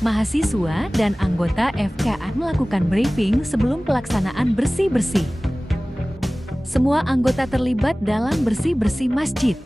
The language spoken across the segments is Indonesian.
Mahasiswa dan anggota FKA melakukan briefing sebelum pelaksanaan bersih-bersih. Semua anggota terlibat dalam bersih-bersih masjid.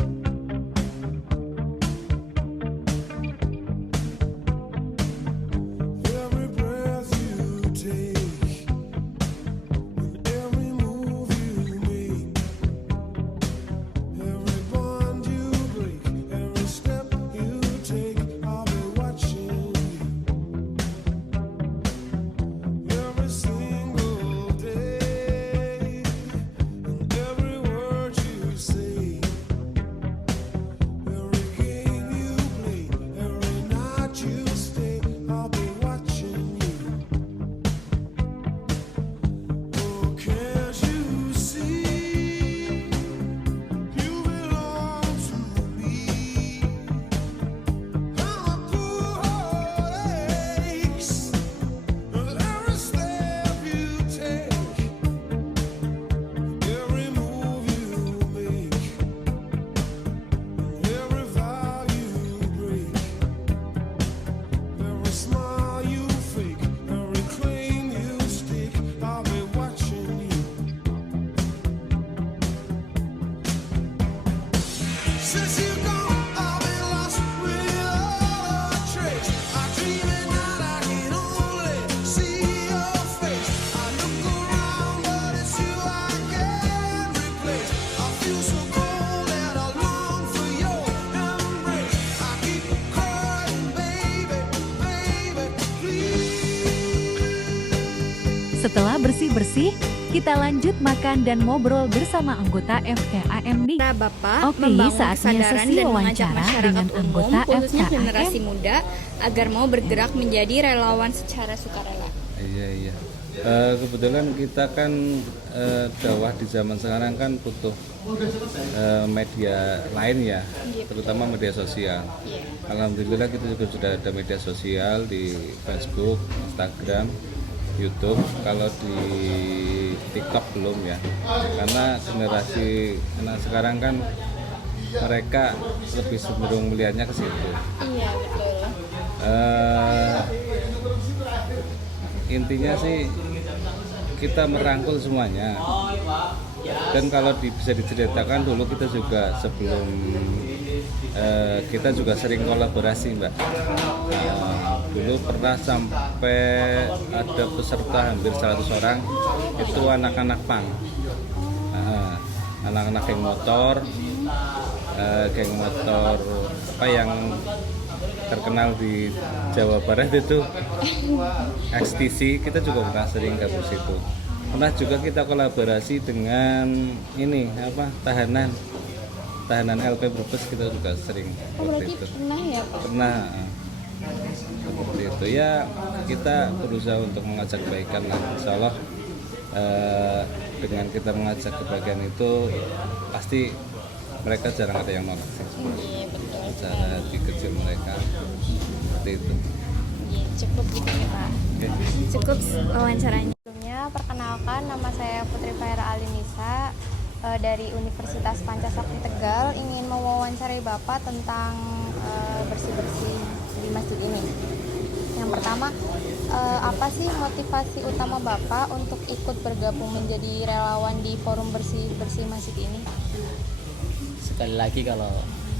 Setelah bersih-bersih, kita lanjut makan dan ngobrol bersama anggota FKAM nih. Bapak Oke, membangun saatnya kesadaran sesi dan mengajak wawancara masyarakat dengan umum, anggota khususnya FKAM. generasi muda, agar mau bergerak menjadi relawan secara sukarela. Iya. Kebetulan kita kan dakwah di zaman sekarang kan butuh media lain ya, terutama media sosial. Alhamdulillah kita juga sudah ada media sosial di Facebook, Instagram, YouTube. Kalau di TikTok belum ya, karena generasi anak sekarang kan mereka lebih cenderung melihatnya ke situ. Iya, betul. Intinya sih kita merangkul semuanya, dan kalau bisa diceritakan dulu kita juga sebelum kita juga sering kolaborasi Mbak. Dulu pernah sampai ada peserta hampir 100 orang itu anak-anak punk, anak-anak geng motor apa yang terkenal di Jawa Barat itu XTC. Kita juga pernah sering gabung situ. Pernah juga kita kolaborasi dengan ini tahanan LP Brebes, kita juga sering seperti itu. Pernah ya Pak? Pernah seperti itu ya, kita berusaha untuk mengajak kebaikan lah. Insya Allah dengan kita mengajak kebaikan itu pasti mereka jarang ada yang nolak sih. Iya, betul. Cara hati kecil mereka seperti itu. Iya, cukup gitu ya Pak. Oke. Cukup wawancaranya. Sebelumnya, perkenalkan, nama saya Putri Faira Alinisa dari Universitas Pancasakti Tegal. Ingin mewawancarai Bapak tentang bersih-bersih di masjid ini. Yang pertama, apa sih motivasi utama Bapak untuk ikut bergabung menjadi relawan di forum bersih-bersih masjid ini? Sekali lagi, kalau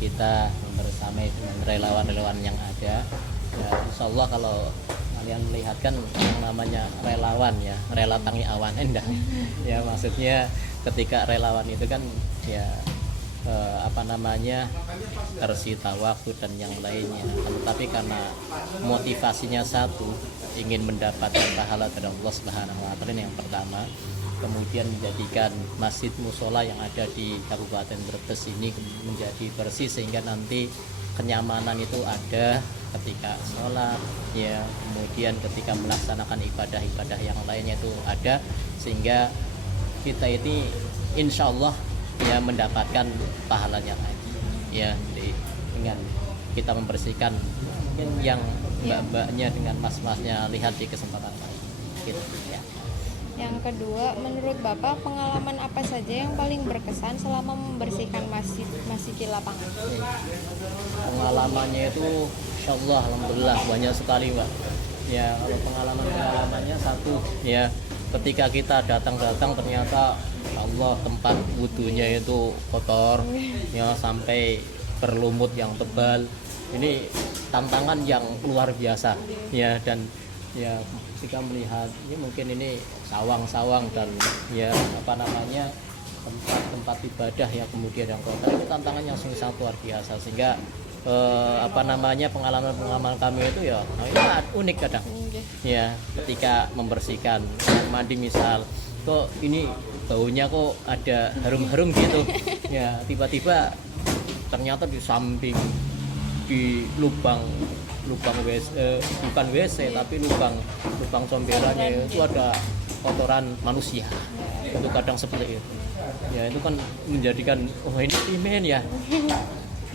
kita bersama dengan relawan-relawan yang ada, ya insya Allah kalau kalian melihat kan yang namanya relawan ya, rela tangi awan endah ya, maksudnya ketika relawan itu kan ya bersih tawakuf dan yang lainnya, tetapi karena motivasinya satu, ingin mendapatkan pahala dari Allah Subhanahu wa Ta'ala yang pertama, kemudian menjadikan masjid musola yang ada di Kabupaten Brebes ini menjadi bersih, sehingga nanti kenyamanan itu ada ketika sholat ya, kemudian ketika melaksanakan ibadah-ibadah yang lainnya itu ada, sehingga kita ini insya Allah ya mendapatkan pahalanya lagi ya, dengan kita membersihkan yang mbak-mbaknya dengan mas-masnya lihat di kesempatan lain gitu ya. Yang kedua, menurut Bapak pengalaman apa saja yang paling berkesan selama membersihkan masjid lapangan? Pengalamannya itu Insya Allah Alhamdulillah banyak sekali Mbak. Ya kalau pengalamannya satu ya, ketika kita datang ternyata Allah tempat wudhunya itu kotor ya, sampai berlumut yang tebal. Ini tantangan yang luar biasa ya, dan ya ketika melihat ini mungkin ini sawang-sawang dan ya tempat ibadah yang kemudian yang kotor, ini tantangan yang sangat luar biasa, sehingga pengalaman kami itu ya ini unik kadang ya, ketika membersihkan mandi misal kok ini baunya kok ada harum-harum gitu ya, tiba-tiba ternyata di samping di lubang WC, bukan WC tapi lubang comberannya itu ada kotoran manusia. Itu kadang seperti itu ya, itu kan menjadikan ini imen ya,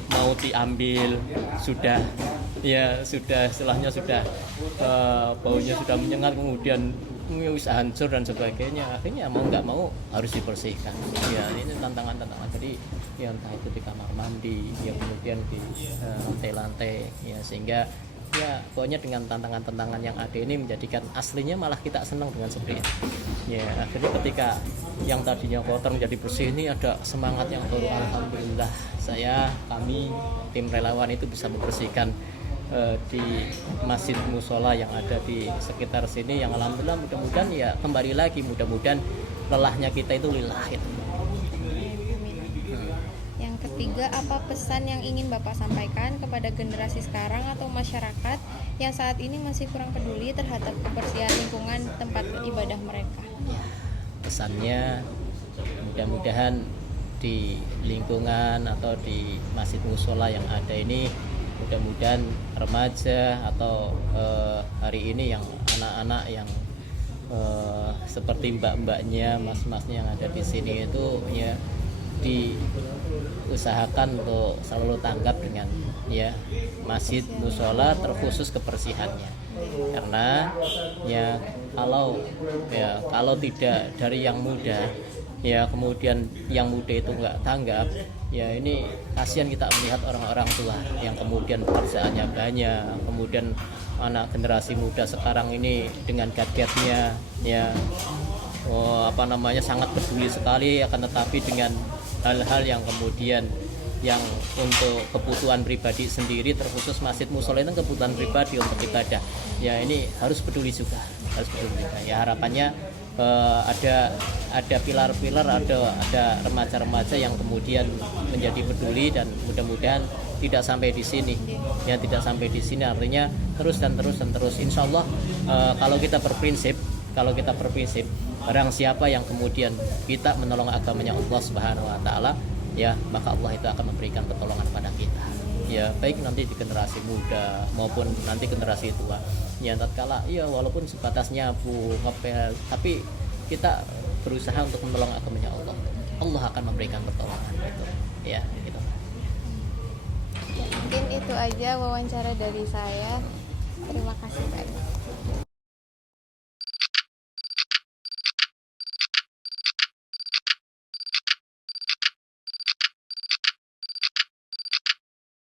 mau diambil sudah istilahnya sudah baunya sudah menyengat, kemudian bisa hancur dan sebagainya, akhirnya mau nggak mau harus dibersihkan ya. Ini tantangan. Jadi ya entah itu di kamar mandi ya, kemudian di lantai-lantai ya, sehingga ya pokoknya dengan tantangan yang ada ini menjadikan aslinya malah kita senang dengan seperti ini ya. Akhirnya ketika yang tadinya kotor menjadi bersih, ini ada semangat yang baru. Alhamdulillah kami tim relawan itu bisa membersihkan di masjid musola yang ada di sekitar sini, yang alhamdulillah mudah-mudahan ya kembali lagi, mudah-mudahan lelahnya kita itu lillah itu. Yang ketiga, apa pesan yang ingin Bapak sampaikan kepada generasi sekarang atau masyarakat yang saat ini masih kurang peduli terhadap kebersihan lingkungan tempat ibadah mereka? Pesannya mudah-mudahan di lingkungan atau di masjid musola yang ada ini, mudah-mudahan remaja atau hari ini yang anak-anak yang seperti mbak-mbaknya, mas-masnya yang ada di sini itu ya diusahakan untuk selalu tanggap dengan ya masjid musola terkhusus kebersihannya, karena ya kalau tidak dari yang muda ya, kemudian yang muda itu nggak tanggap ya, ini kasihan kita melihat orang-orang tua yang kemudian pekerjaannya banyak, kemudian anak generasi muda sekarang ini dengan gadgetnya ya sangat peduli sekali, akan tetapi dengan hal-hal yang kemudian yang untuk kebutuhan pribadi sendiri, terkhusus masjid musola itu kebutuhan pribadi untuk ibadah ya, ini harus peduli juga ya. Harapannya ada pilar-pilar, ada remaja-remaja yang kemudian menjadi peduli, dan mudah-mudahan tidak sampai di sini ya, artinya terus insya Allah. Kalau kita berprinsip barang siapa yang kemudian kita menolong agamanya Allah Subhanahu wa taala ya, maka Allah itu akan memberikan pertolongan pada kita ya, baik nanti di generasi muda maupun nanti generasi tua ya. Tatkala ya walaupun sebatas nyapu, ngepel, tapi kita berusaha untuk menolong agamanya Allah akan memberikan pertolongan gitu ya, gitu. Mungkin itu aja wawancara dari saya. Terima kasih banyak.